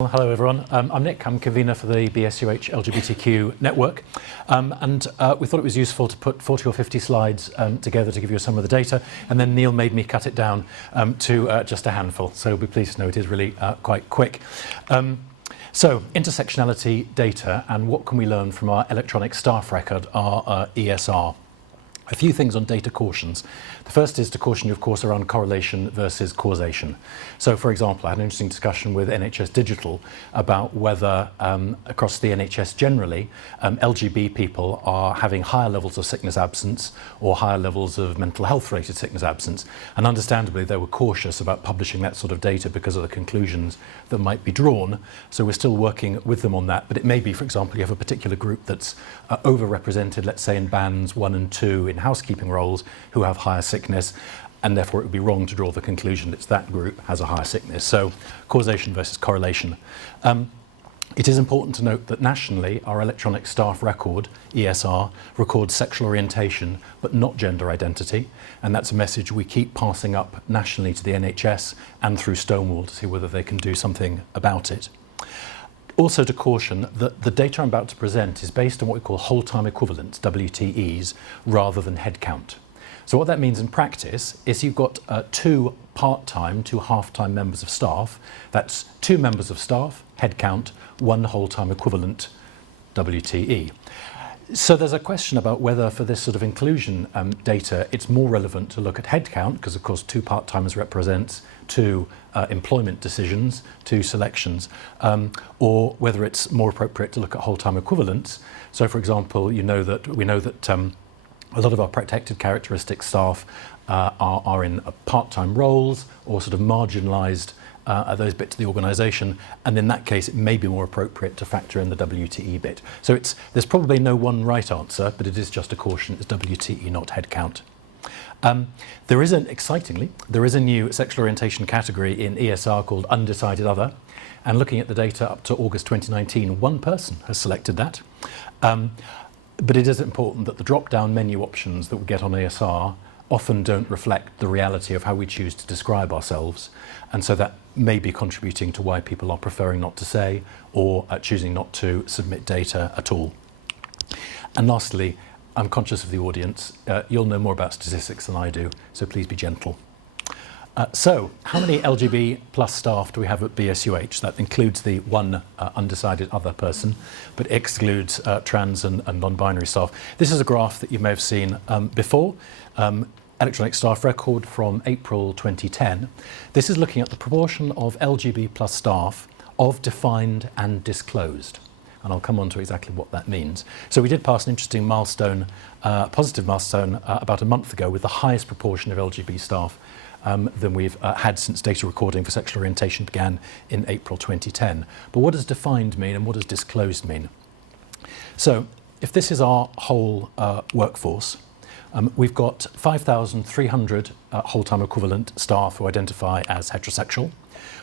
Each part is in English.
Well, hello everyone, I'm Nick, I'm convener for the BSUH LGBTQ network, and we thought it was useful to put 40 or 50 slides together to give you some of the data, and then Neil made me cut it down to just a handful, so you'll be pleased to know it is really quite quick. So, intersectionality data and what can we learn from our electronic staff record, our ESR. A few things on data cautions. The first is to caution you, of course, around correlation versus causation. So, for example, I had an interesting discussion with NHS Digital about whether across the NHS generally, LGB people are having higher levels of sickness absence or higher levels of mental health related sickness absence. And understandably, they were cautious about publishing that sort of data because of the conclusions that might be drawn. So we're still working with them on that. But it may be, for example, you have a particular group that's overrepresented, let's say in bands 1 and 2 in housekeeping roles who have higher sickness, and therefore it would be wrong to draw the conclusion it's that group has a higher sickness. So causation versus correlation. It is important to note that nationally our electronic staff record, ESR, records sexual orientation but not gender identity, and that's a message we keep passing up nationally to the NHS and through Stonewall to see whether they can do something about it. Also to caution that the data I'm about to present is based on what we call whole time equivalents, WTEs, rather than headcount. So what that means in practice is you've got two part-time, two half-time members of staff. That's 2 members of staff, headcount, 1 whole-time equivalent, WTE. So there's a question about whether for this sort of inclusion data, it's more relevant to look at headcount, because of course 2 part-timers represents 2 employment decisions, 2 selections, or whether it's more appropriate to look at whole-time equivalents. So for example, we know that a lot of our protected characteristic staff are in part-time roles or sort of marginalised those bits of the organisation, and in that case it may be more appropriate to factor in the WTE bit. So there's probably no one right answer, but it is just a caution, it's WTE, not headcount. Excitingly, there is a new sexual orientation category in ESR called undecided other, and looking at the data up to August 2019, 1 person has selected that. But it is important that the drop-down menu options that we get on ESR often don't reflect the reality of how we choose to describe ourselves, and so that may be contributing to why people are preferring not to say or choosing not to submit data at all. And lastly, I'm conscious of the audience. You'll know more about statistics than I do, so please be gentle. So, how many LGB plus staff do we have at BSUH? That includes the 1 undecided other person, but excludes trans and non-binary staff. This is a graph that you may have seen before. Electronic staff record from April 2010. This is looking at the proportion of LGB plus staff of defined and disclosed. And I'll come on to exactly what that means. So we did pass an interesting milestone, positive milestone, about a month ago with the highest proportion of LGB staff than we've had since data recording for sexual orientation began in April 2010. But what does defined mean and what does disclosed mean? So if this is our whole workforce, we've got 5,300 whole-time equivalent staff who identify as heterosexual.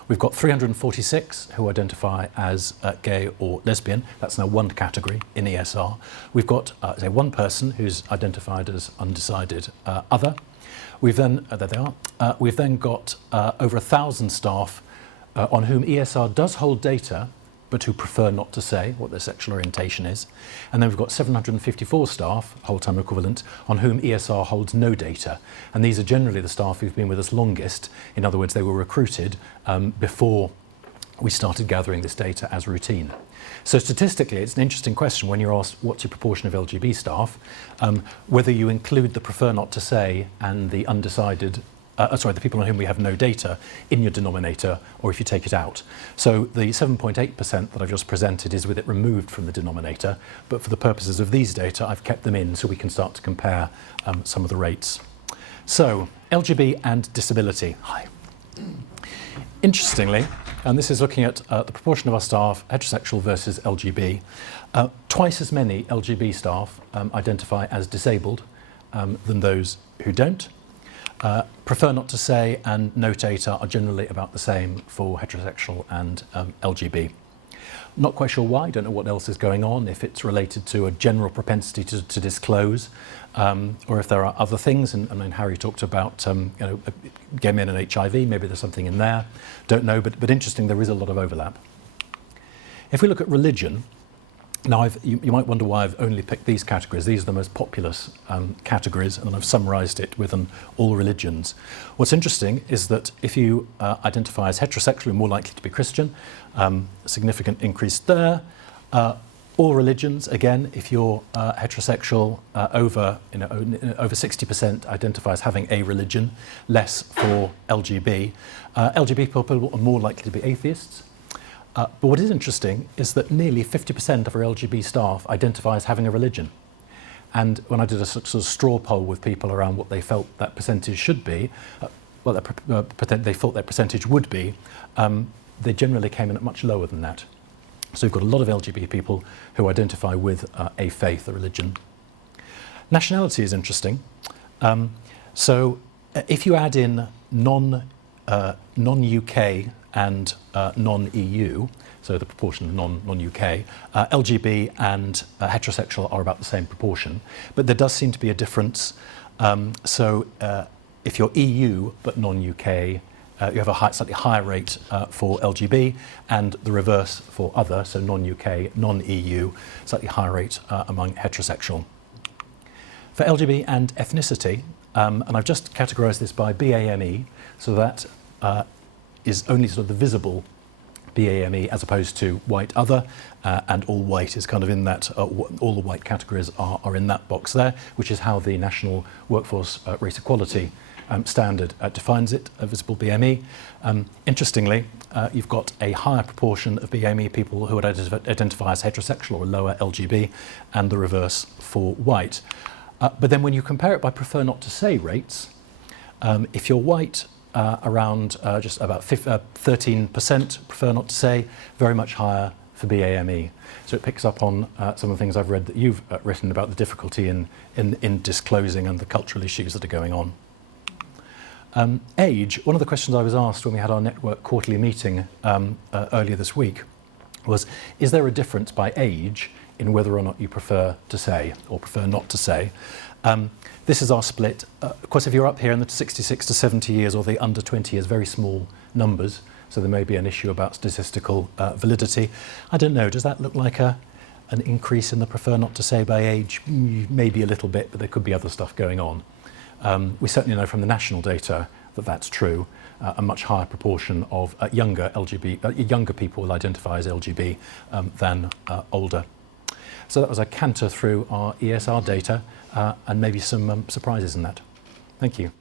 We've got 346 who identify as gay or lesbian. That's now 1 category in ESR. We've got, say, 1 person who's identified as undecided other. We've then, there they are. We've then got over 1,000 staff on whom ESR does hold data, but who prefer not to say what their sexual orientation is. And then we've got 754 staff, whole-time equivalent, on whom ESR holds no data. And these are generally the staff who've been with us longest. In other words, they were recruited before we started gathering this data as routine. So statistically, it's an interesting question when you're asked what's your proportion of LGB staff, whether you include the prefer not to say and the undecided the people on whom we have no data in your denominator, or if you take it out. So the 7.8% that I've just presented is with it removed from the denominator, but for the purposes of these data, I've kept them in so we can start to compare some of the rates. So, LGB and disability. Hi. Interestingly, and this is looking at the proportion of our staff, heterosexual versus LGB, twice as many LGB staff identify as disabled than those who don't. Prefer not to say and no data are generally about the same for heterosexual and LGB. Not quite sure why, don't know what else is going on, if it's related to a general propensity to disclose, or if there are other things. And I mean, Harry talked about gay men and HIV, maybe there's something in there. Don't know, but interesting, there is a lot of overlap. If we look at religion, now you might wonder why I've only picked these categories. These are the most populous categories, and then I've summarised it within all religions. What's interesting is that if you identify as heterosexual, you're more likely to be Christian. A significant increase there. All religions, again, if you're heterosexual, over 60% identify as having a religion, less for LGB. LGBT people are more likely to be atheists. But what is interesting is that nearly 50% of our LGB staff identify as having a religion. And when I did a sort of straw poll with people around what they felt that percentage should be, they thought that percentage would be, they generally came in at much lower than that. So we've got a lot of LGBT people who identify with a faith, a religion. Nationality is interesting. So if you add in non-UK and non-EU, so the proportion of non-UK, LGB and heterosexual are about the same proportion, but there does seem to be a difference. If you're EU but non-UK, you have a slightly higher rate for LGB, and the reverse for other, so non-UK, non-EU, slightly higher rate among heterosexual. For LGB and ethnicity, and I've just categorised this by BAME, so that is only sort of the visible BAME as opposed to white other, and all white is kind of in that, all the white categories are in that box there, which is how the National Workforce Race Equality Standard defines it, a visible BME. Interestingly, you've got a higher proportion of BME people who would identify as heterosexual or lower LGB, and the reverse for white. But then when you compare it by prefer not to say rates, if you're white, around just about 13% prefer not to say, very much higher for BAME. So it picks up on some of the things I've read that you've written about the difficulty in disclosing and the cultural issues that are going on. Age, one of the questions I was asked when we had our network quarterly meeting earlier this week was, is there a difference by age in whether or not you prefer to say or prefer not to say? This is our split. Of course, if you're up here in the 66 to 70 years or the under 20 years, very small numbers, so there may be an issue about statistical validity. I don't know, does that look like an increase in the prefer not to say by age? Maybe a little bit, but there could be other stuff going on. We certainly know from the national data that that's true. A much higher proportion of younger people will identify as LGB than older. So that was a canter through our ESR data and maybe some surprises in that. Thank you.